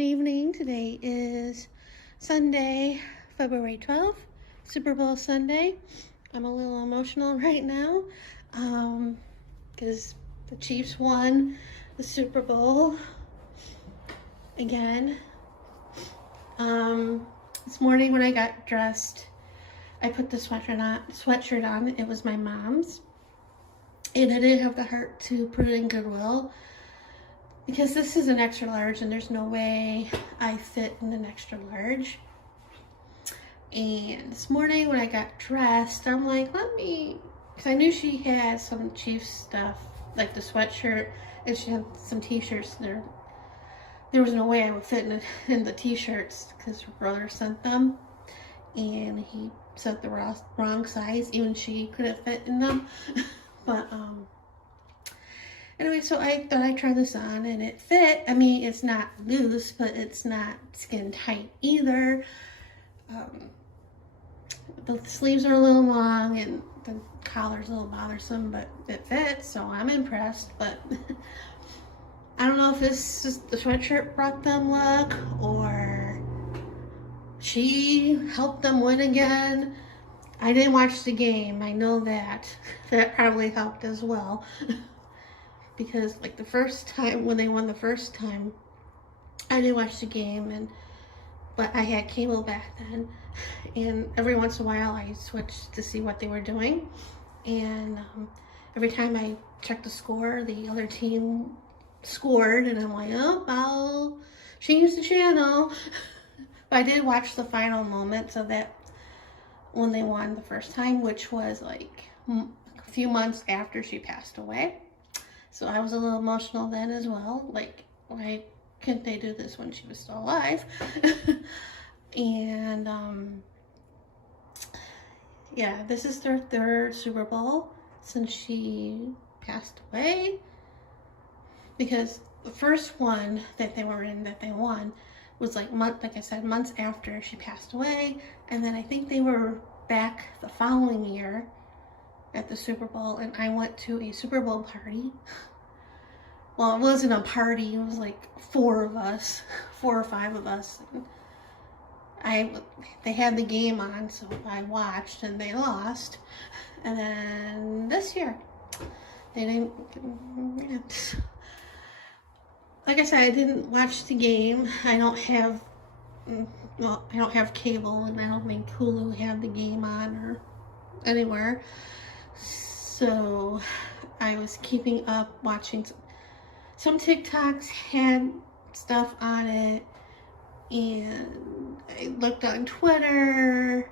Good evening. Today is Sunday, February 12th, Super Bowl Sunday. I'm a little emotional right now because the Chiefs won the Super Bowl again. This morning when I got dressed, I put the sweatshirt on. It was my mom's, and I didn't have the heart to put it in Goodwill, because this is an extra large and there's no way I fit in an extra large. And this morning when I got dressed, I'm like, because I knew she had some Chiefs stuff, like the sweatshirt, and she had some t-shirts there. There was no way I would fit in the t-shirts because her brother sent them, and he sent the wrong size. Even she couldn't fit in them. But anyway, so I thought I'd try this on, and it fit. I mean, it's not loose, but it's not skin tight either. The sleeves are a little long, and the collar's a little bothersome, but it fits, so I'm impressed. But I don't know if this is the sweatshirt brought them luck, or she helped them win again. I didn't watch the game. I know that. That probably helped as well. Because like the first time, when they won the first time, I didn't watch the game, but I had cable back then, and every once in a while I switched to see what they were doing, and every time I checked the score, the other team scored, and I'm like, oh, I'll change the channel. But I did watch the final moments of that when they won the first time, which was like a few months after she passed away. So I was a little emotional then as well. Like, why couldn't they do this when she was still alive? And yeah, this is their third Super Bowl since she passed away. Because the first one that they were in, that they won, was like I said, months after she passed away. And then I think they were back the following year at the Super Bowl, and I went to a Super Bowl party. Well, it wasn't a party, it was like 4 or 5 of us. And they had the game on, so I watched, and they lost. And then this year, they didn't. Like I said, I didn't watch the game. I don't have cable, and I don't think Hulu had the game on or anywhere. So I was keeping up watching. Some TikToks had stuff on it, and I looked on Twitter,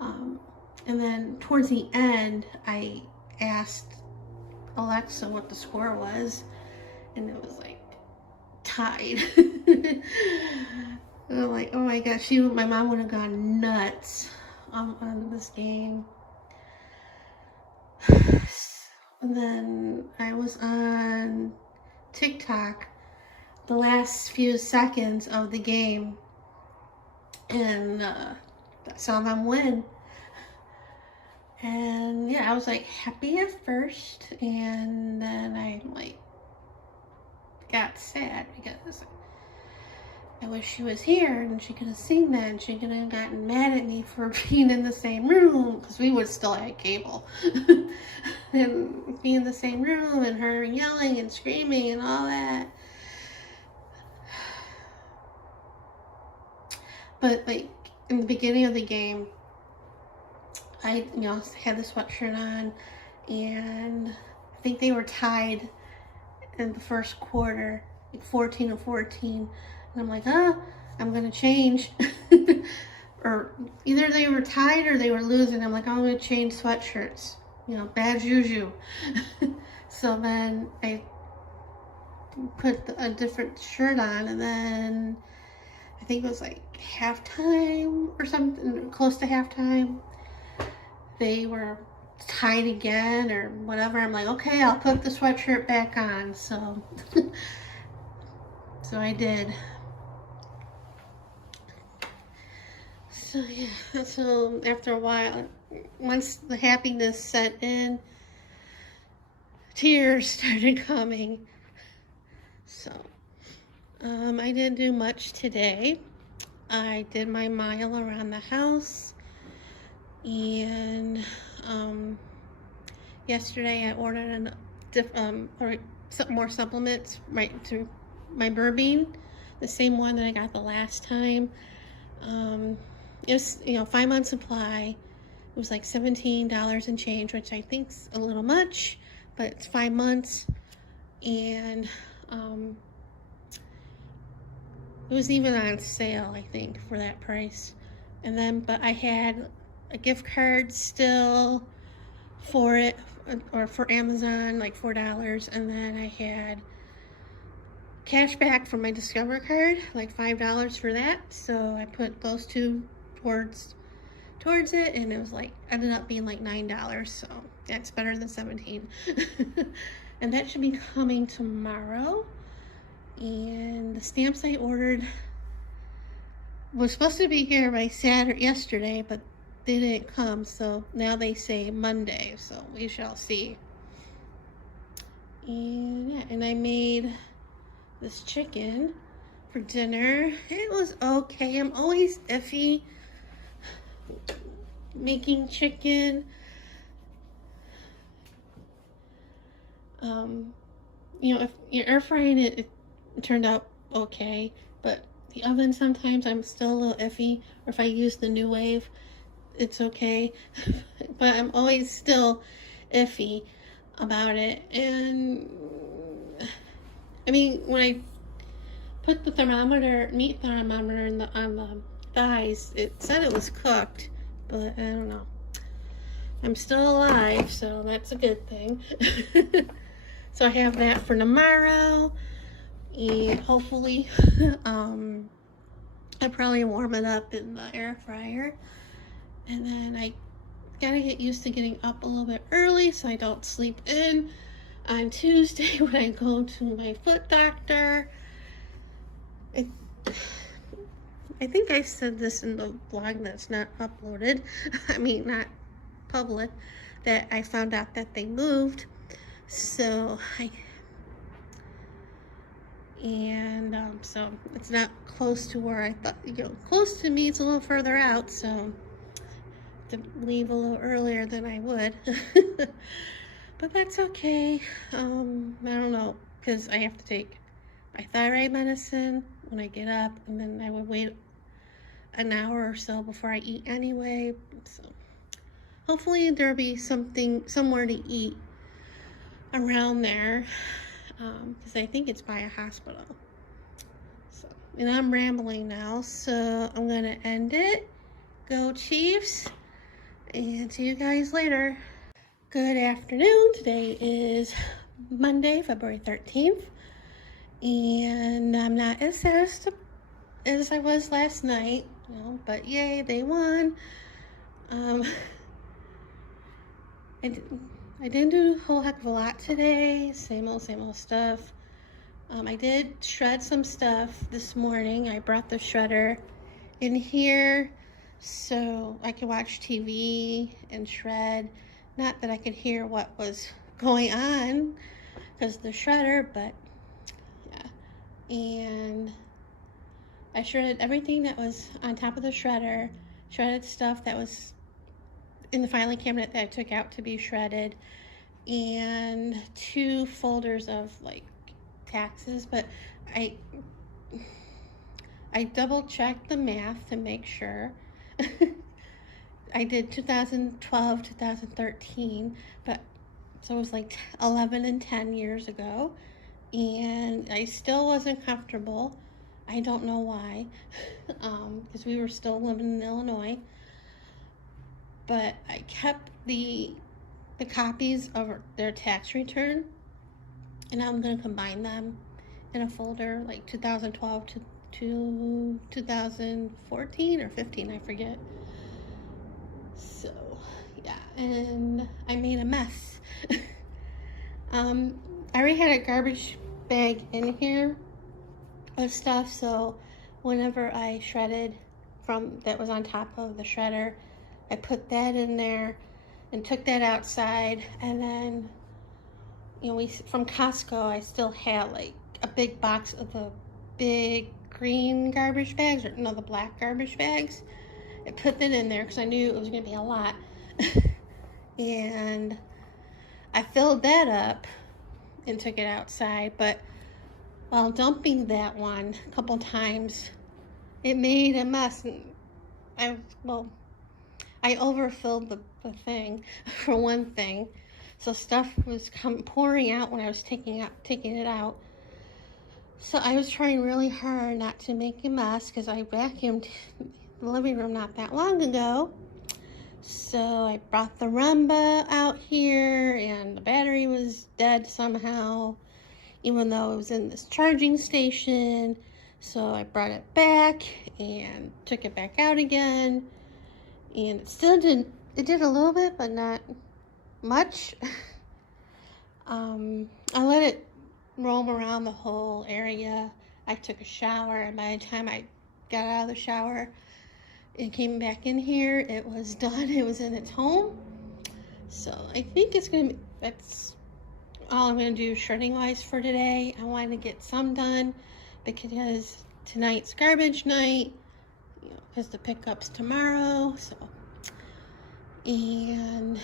and then towards the end, I asked Alexa what the score was, and it was like tied. And I'm like, oh my gosh, my mom would have gone nuts on this game. And then I was on TikTok the last few seconds of the game, and I saw them win. And yeah, I was like happy at first, and then I like got sad because I wish she was here and she could have seen that, and she could have gotten mad at me for being in the same room, because we would still have cable. And be in the same room, and her yelling and screaming and all that. But like in the beginning of the game, I had the sweatshirt on, and I think they were tied in the first quarter, like 14-14. And I'm like, I'm gonna change. Or either they were tied or they were losing. I'm like, I'm gonna change sweatshirts. Bad juju. So then I put a different shirt on, and then I think it was like halftime or something, close to halftime. They were tied again or whatever. I'm like, okay, I'll put the sweatshirt back on. So, so I did. So yeah, so after a while, once the happiness set in, tears started coming. So I didn't do much today. I did my mile around the house, and yesterday I ordered some more supplements right to my Burbine, the same one that I got the last time. It was 5 month supply. It was like $17 and change, which I think's a little much, but it's 5 months, and it was even on sale, I think, for that price. And then, but I had a gift card still for it, or for Amazon, like $4, and then I had cash back from my Discover card, like $5 for that. So I put those two towards it, and it was like, ended up being like $9, so that's better than 17. And that should be coming tomorrow. And the stamps I ordered was supposed to be here by yesterday, but they didn't come, so now they say Monday, so we shall see. And yeah, and I made this chicken for dinner. It was okay. I'm always iffy making chicken. If you're air frying it, it turned out okay, but the oven sometimes I'm still a little iffy, or if I use the New Wave, it's okay. But I'm always still iffy about it. And I mean, when I put the meat thermometer on the thighs, it said it was cooked, but I don't know. I'm still alive, so that's a good thing. So I have that for tomorrow, and hopefully I probably warm it up in the air fryer. And then I gotta get used to getting up a little bit early so I don't sleep in on Tuesday when I go to my foot doctor. I think I said this in the blog that's not uploaded, I mean not public, that I found out that they moved. So so it's not close to where I thought, close to me, it's a little further out, so to leave a little earlier than I would. But that's okay. I don't know, because I have to take my thyroid medicine when I get up, and then I would wait an hour or so before I eat anyway. So hopefully there'll be somewhere to eat around there, because I think it's by a hospital. So, and I'm rambling now, so I'm gonna end it. Go Chiefs, and see you guys later. Good afternoon. Today is Monday, February 13th, and I'm not as sad as I was last night, but yay, they won. I didn't do a whole heck of a lot today. Same old stuff. I did shred some stuff this morning. I brought the shredder in here so I could watch TV and shred. Not that I could hear what was going on because of the shredder, but yeah. And I shredded everything that was on top of the shredder, shredded stuff that was in the filing cabinet that I took out to be shredded, and 2 folders of like taxes, but I double checked the math to make sure. I did 2012, 2013, but so it was like 11 and 10 years ago, and I still wasn't comfortable. I don't know why, because we were still living in Illinois. But I kept the copies of their tax return, and I'm going to combine them in a folder, like 2012 to 2014 or 15, I forget. So yeah, and I made a mess. I already had a garbage bag in here of stuff, so whenever I shredded from that was on top of the shredder, I put that in there and took that outside. And then, from Costco, I still had like a big box of the big green garbage bags, or no, the black garbage bags. I put that in there because I knew it was going to be a lot. And I filled that up and took it outside, but while dumping that one a couple times, it made a mess. And I overfilled the thing, for one thing. So stuff was pouring out when I was taking it out. So I was trying really hard not to make a mess because I vacuumed the living room not that long ago. So I brought the Rumba out here and the battery was dead somehow, even though it was in this charging station. So I brought it back and took it back out again. And it still did a little bit, but not much. I let it roam around the whole area. I took a shower, and by the time I got out of the shower and came back in here, it was done. It was in its home. So I think that's all I'm going to do shredding wise for today. I want to get some done because tonight's garbage night, because the pickup's tomorrow. So, and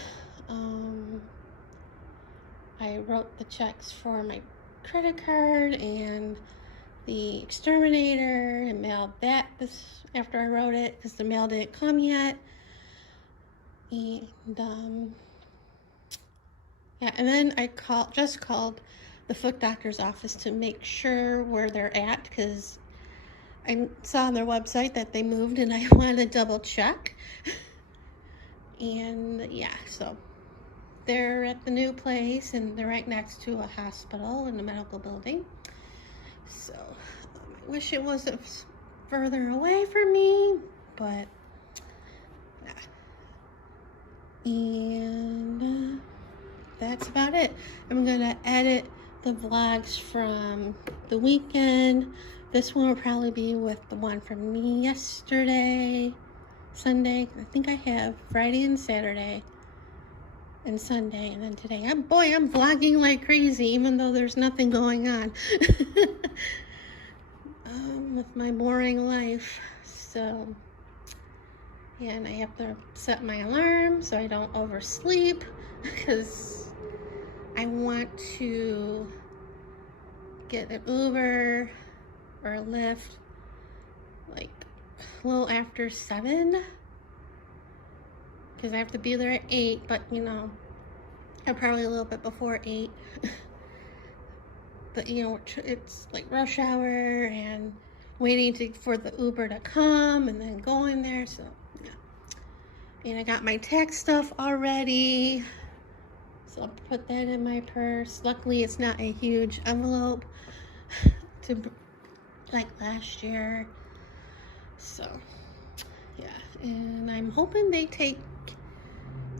I wrote the checks for my credit card and the exterminator and mailed that after I wrote it because the mail didn't come yet. And yeah, and then I just called the foot doctor's office to make sure where they're at because I saw on their website that they moved and I wanted to double check. And yeah, so they're at the new place and they're right next to a hospital in a medical building. So I wish it wasn't further away from me, but and that's about it. I'm gonna edit the vlogs from the weekend. This one will probably be with the one from yesterday, Sunday. I think I have Friday and Saturday and Sunday, and then today. I'm vlogging like crazy, even though there's nothing going on with my boring life. So yeah, and I have to set my alarm so I don't oversleep because I want to get an Uber or a Lyft like a little after 7 because I have to be there at 8, but probably a little bit before 8. But it's like rush hour and waiting for the Uber to come and then going there. So yeah, and I got my tax stuff already, so I'll put that in my purse. Luckily it's not a huge envelope like last year. So yeah, and I'm hoping they take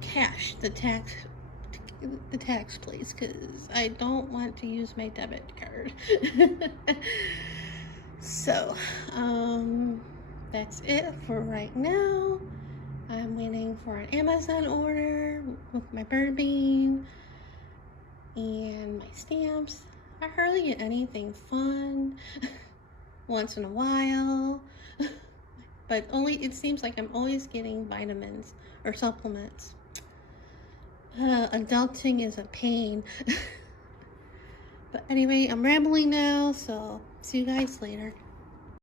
cash, the tax please, because I don't want to use my debit card. So that's it for right now. I'm waiting for an Amazon order with my bird bean and my stamps. I hardly get anything fun once in a while, but it seems like I'm always getting vitamins or supplements. Adulting is a pain. But anyway, I'm rambling now, so see you guys later.